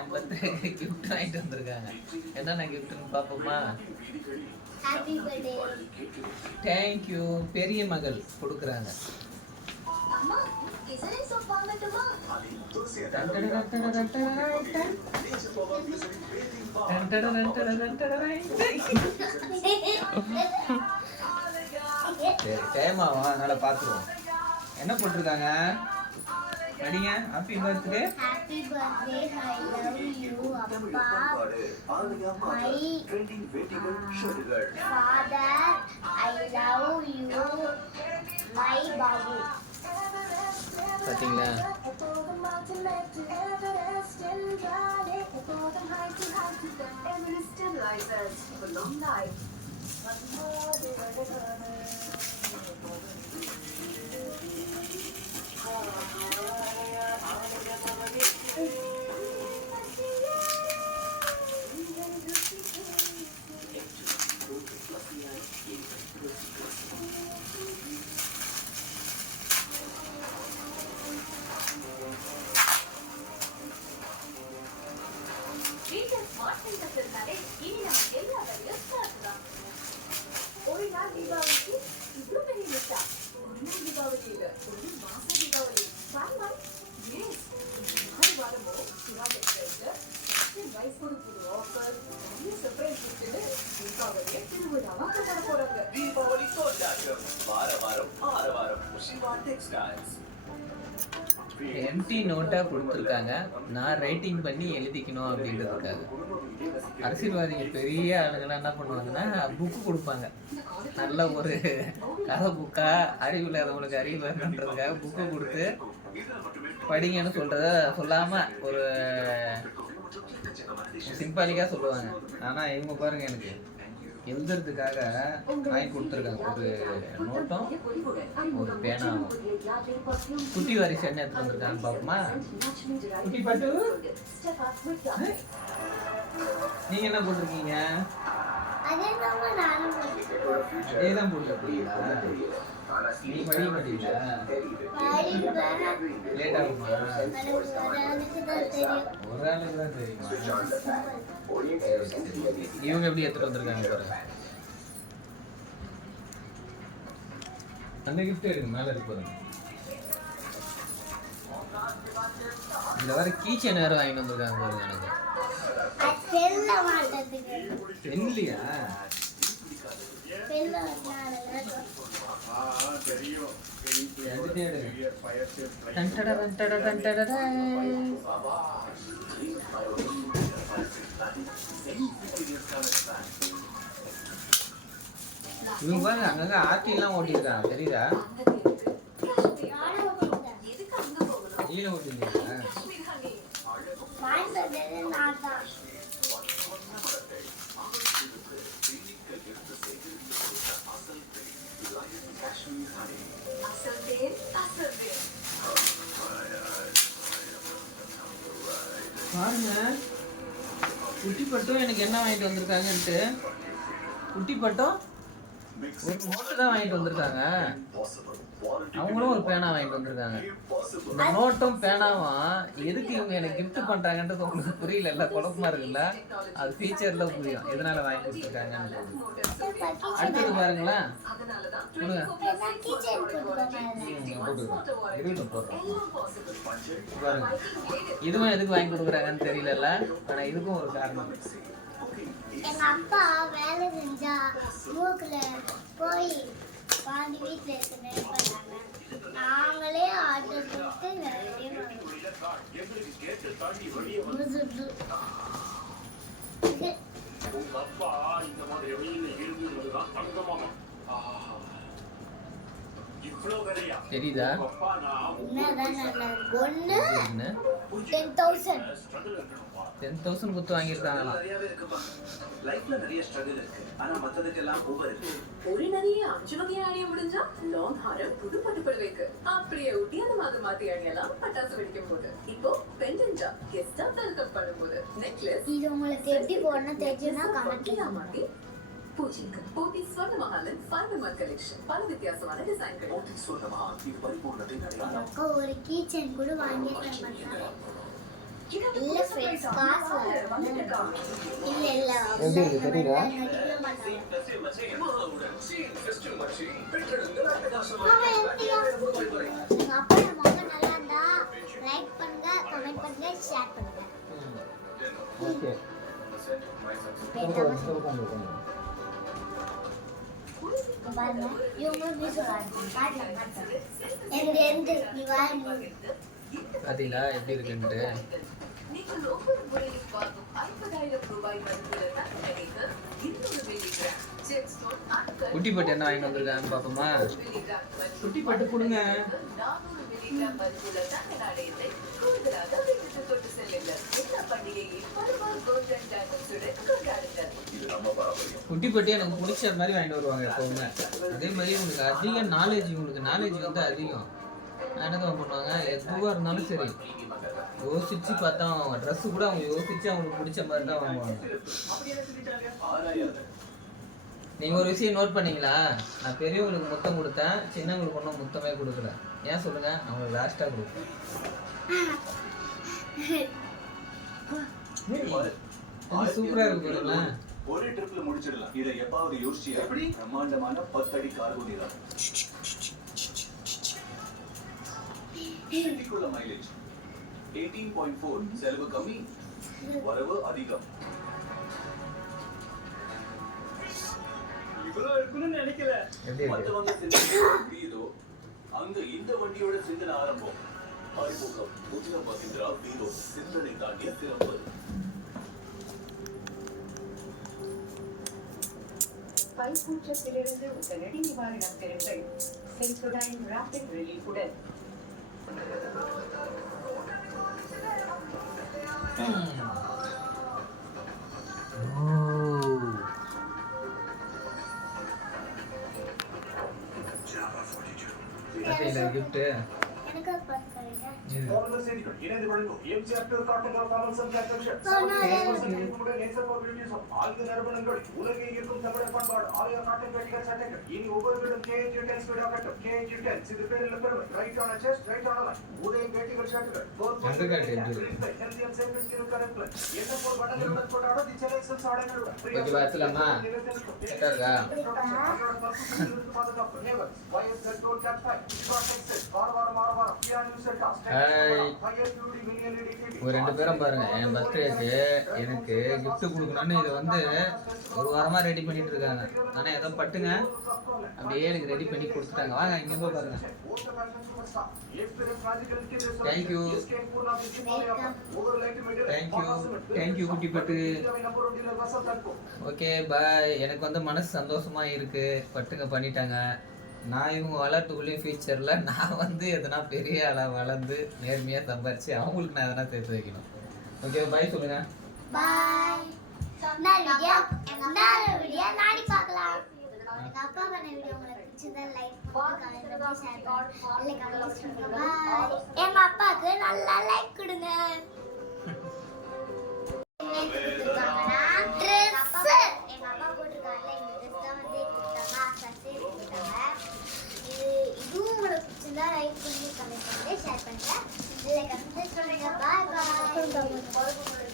என் birthday gift வாங்கிட்டு வந்திருக்காங்க. என்னென்ன கிஃப்ட்னு பார்ப்போமா? Happy birthday. தேங்க்யூ. பெரிய மகள் கொடுக்குறாங்க. அம்மா கிசனை சோப் வாங்கட்டுமா? டைமாவா, அதனால பார்த்துருவோம். என்ன போட்டிருக்காங்க படிங்க. Happy birthday. Happy birthday. I love you அப்பா. My father. I love you my Babu. பாத்தீங்களா? ஒரு நாள் தீபாவளிக்கு இவ்வளவு பெரிய லிஸ்டா? ஒரு நாள் தீபாவளி இல்ல, ஒரு மாச தீபாவளி. வாய் வாரமோ சிவா டெக்ஸ்டைல்ஸ்ல வயசோடு புது ஆஃபர், நிறைய சர்ப்ரைஸ் இருக்குது. தீபாவளியை திருவிழாவா கொண்டாட போறாங்க. தீபாவளி கொண்டாட்டம் வாரம் ஆரவாரம் சிவா டெக்ஸ்டைல்ஸ். எம்டி நோட்டா கொடுத்துருக்காங்க. நான் ரைட்டிங் பண்ணி எழுதிக்கணும் அப்படின்றதுக்காக. அரசியல்வாதிங்க பெரிய ஆளுங்கெல்லாம் என்ன பண்ணுவாங்கன்னா புக்கு கொடுப்பாங்க. நல்ல ஒரு கதை புக்கா, அறிவு இல்லாதவங்களுக்கு அறிவு வரணுன்றதுக்காக புக்கு கொடுத்து படிங்கன்னு சொல்லாம ஒரு சிம்பாலிக்கா சொல்லுவாங்க. ஆனா இவங்க பாருங்க, எனக்கு எழுதுறதுக்காக வாங்கி கொடுத்துருக்காங்க. ஒரு நோட்டும் ஒரு பேனாவும். குட்டி வாரிசு என்ன எடுத்து வந்திருக்காங்க பாப்போமா? குட்டி பாட்டு, நீங்க என்ன போட்டிருக்கீங்க? அதேதான் போட்டிருக்கீங்களா? நீ படிக்க மாட்டீங்களா? லேட் ஆகுமா? ஒரு ஆளுக்கு தான் தெரியுமா? இவங்க எப்படி எடுத்துட்டு வந்திருக்காங்க பாருங்க. அந்த கிஃப்ட் எடுங்க, மேல இருக்கு பாருங்க. இந்த வர கீச்சன் வேற வாங்கிட்டு வந்திருக்காங்க பாருங்க. எனக்கு தெரியலையா? இவங்க பாருங்க, அங்கங்க ஆர்டிலாம் ஓட்டிருக்காங்க, தெரியுதா? கீழே ஓட்டிருந்தீங்களா? பாருங்க, குட்டி பட்டும் எனக்கு என்ன வாங்கிட்டு வந்திருக்காங்கன்ட்டு. குட்டி பட்டும் ஒரு நோட்டு தான் வாங்கிட்டு வந்திருக்காங்க. அவங்களும் ஒரு பேனா வாங்கிட்டு வந்திருக்காங்க. இந்த நோட்டும் பேனாவும் எதுக்கு இவங்க எனக்கு கிஃப்ட் பண்றாங்கன்றது உங்களுக்கு புரியல, எல்லாம் குழப்பமா இருக்குல்ல? அது ஃபியூச்சர்ல புரியும் எதனால வாங்கி கொடுத்துருக்காங்கன்னு. அடுத்தது பாருங்களேன், பாருங்க, இதுவும் எதுக்கு வாங்கி கொடுக்குறாங்கன்னு தெரியல. ஆனா இதுக்கும் ஒரு காரணம். எங்க அப்பா வேலை செஞ்சா மூக்குல போய் பாதி வீட்டுல இருக்கு பண்ணாங்க. நாங்களே ஆர்டர் போட்டு நிறைய தெரியுதா? ஒன்னு 10,000 10,000 குத்து வாங்கியிருக்காங்களா? லைஃப்ல நிறைய ஸ்ட்ரகிள் இருக்கு, ஆனா மத்ததுக்கெல்லாம் ஓவர் இருக்கு. ஒரு நிறைய 5 வகை அணிய முடிஞ்சா லாங் ஹாரம் புது பட்டு புடவைக்கு அப்படியே ஒட்டியானமாக மாத்தி அணியலாம். பட்டாசு வெடிக்கும் போது இப்போ பெண்டன்டா கெஸ்டா வெல்கம் பண்ணும்போது நெக்லஸ். இது உங்களுக்கு எப்படி போடணும் தெரியும்னா கமெண்ட்ல மாத்தி பூஜிக்கு போட்டி ஸ்வர்ண மஹாலின் ஃபைனல் கலெக்ஷன். பல வித்தியாசமான டிசைன்கள். போட்டி ஸ்வர்ண மஹால் இது பரிபூர்ணத்தின் அடையாளம். ஒரு கீ செயின் கூட வாங்கிட்டேன். இல்ல ஃப்ரெண்ட்ஸ் காசு வந்துட்டா இல்ல இல்ல எப்படி இருக்கு தெரியுதா? எங்க அப்பா நம்ம நல்லா இருந்தா லைக் பண்ணுங்க கமெண்ட் பண்ணுங்க ஷேர் பண்ணுங்க ஓகே பாருங்க இவங்களும் மியூசிக் ஆடுறாங்க எந்த நீ வாங்க பாத்தீங்களா எப்படி இருக்குன்ட்டு. நீங்கள் ஒவ்வொரு முறையும் வாங்கும் 50,000 ரூபாய் மதிப்புள்ள நகைக்கு 200 மில்லிகிராம் ஜெம்ஸ்டோன் அட்கர் குட்டி பட்டு என்ன வாங்கிட்டு வந்திருக்காங்க பாப்போமா? மில்லிகிராம் மற்றும் குட்டி பட்டு கொடுங்க. 400 மில்லிகிராம் மதிப்புள்ள தங்க நாணயத்தை கூடுதலாக வீட்டுக்கு கொண்டு செல்லுங்கள். இந்த பண்டிகையை பலவாறு கோல்டன் டைமண்ட்ஸுடன் கொண்டாடுங்கள். இது நம்ம பாரம்பரியம். குட்டி பட்டு எனக்கு பிடிச்ச மாதிரி வாங்கிட்டு வருவாங்க எப்பவுமே. அதே மாதிரி உனக்கு அதிக நாலேஜ், உனக்கு நாலேஜ் வந்து அதிகம். என்னதான் பண்ணுவாங்க, எதுவாக இருந்தாலும் சரி யோசிச்சு பார்த்தா ட்ரெஸ் கூட அவங்க யோசிச்சு அவங்களுக்கு பிடிச்ச மாதிரி தான் வாங்குவாங்க. நீங்க ஒரு விஷயம் நோட் பண்ணீங்களா? நான் பெரியவங்களுக்கு முத்தம் கொடுத்தேன், சின்னவங்களுக்கு ஒன்றும் முத்தமே கொடுக்கல. ஏன் சொல்லுங்க? அவங்களுக்கு லாஸ்டா கொடுப்பேன். இது சூப்பரா இருக்கு பாருங்க. ஒரே ட்ரிப்ல முடிச்சிடலாம். இதை எப்பாவது யோசிச்சியா? எப்படி பிரம்மாண்டமான 10 அடி கார்கோ நீரா. சிட்டிக்குள்ள மைலேஜ் 18.4, செலவு கம்மி, வரவு அதிகம். இவ்வளவு இருக்குன்னு நினைக்கல. எப்படி இருக்கு? மத்தவங்க சிந்தனை முடியுதோ அங்க இந்த வண்டியோட சிந்தனை ஆரம்பம். அறிமுகம் முஜினா மஹிந்திரா வீரோ, சிந்தனை தாண்டிய சிறப்பு. கைப்பூற்றத்திலிருந்து உடனடி நிவாரணம் பெறுங்கள். Sensodyne rapid ரிலீஃபுடன். கிஃப்ட் எனக்கு பாத்து பாருங்க All செய்திகள் இணைந்து வழங்கும் எம்ஜிஆர் காட்டுங்கள் கமல்சன் கேப்டன் ஆழ்ந்த நிறுவனங்கள் உலகை ஈர்க்கும் தமிழர் பண்பாடு ஆலய காட்டும் கட்டிகள் சட்டைகள் இனி ஒவ்வொருவரும் KG டென்ஸ் விடாகட்டும். KG டென்ஸ் இது பேரில் பெருமை. ரைட் ஆன செஸ்ட், ரைட் ஆன லைன், உதயம் கட்டிகள் சட்டைகள் என்ன போல் வண்ணங்களுடன் கொண்டாட தி செலக்ஷன்ஸ் ஆடைகளுடன் ஓகே வாச்சலாமா? கேட்டா பாதுகாப்பு நேவர் வயஸ் கண்ட்ரோல் கேப்டன் வார வாரம் வார வாரம் நியூஸ் செட்டாஸ் ஒரு 2 பேரும் பாருங்க, என் பர்த்டேக்கு எனக்கு gift கொடுக்கணும்னு இதை வந்து ஒரு வாரமா ரெடி பண்ணிட்டு இருக்காங்க. ஆனா ஏதோ பட்டுங்க அப்படியே எனக்கு ரெடி பண்ணி கொடுத்துட்டாங்க. வாங்க இங்க போய் பாருங்க. தேங்க்யூ தேங்க்யூ குட்டி பட்டு. Okay bye. எனக்கு வந்து மனசு சந்தோஷமா இருக்கு, பட்டுங்க பண்ணிட்டாங்க. நான் இவங்க வளர்த்துக்குள்ளேயும் ஃபியூச்சரில் நான் வந்து எதனா பெரிய ஆளாக வளர்ந்து நேர்மையாக சம்பாரிச்சு அவங்களுக்கு நான் எதனா சேர்த்து வைக்கணும். ஓகே பாய் சொல்லுங்க. பாய். இன்னொரு வீடியோ நாளைக்கு பார்க்கலாம். எங்க அப்பா பண்ண வீடியோ உங்களுக்கு பிடிச்சிருந்தா லைக் பண்ணுங்க, கமெண்ட் பண்ணுங்க, ஷேர் பண்ணுங்க, இல்ல கமெண்ட் பண்ணுங்க. பாய். எங்க அப்பாக்கு நல்லா லைக் கொடுங்க. எங்க அப்பா போட்டிருக்காங்கல்ல, இந்த ட்ரெஸ் தான் வந்து கொடுத்தாங்க, சஸ்டே கொடுத்தாங்க. இதுவும் உங்களுக்கு பிடிச்சிருந்தா லைக் பண்ணி கமெண்ட் பண்ணுங்க, ஷேர் பண்ணுங்க, இல்ல கமெண்ட் பண்ணுங்க. பாய் பாய்.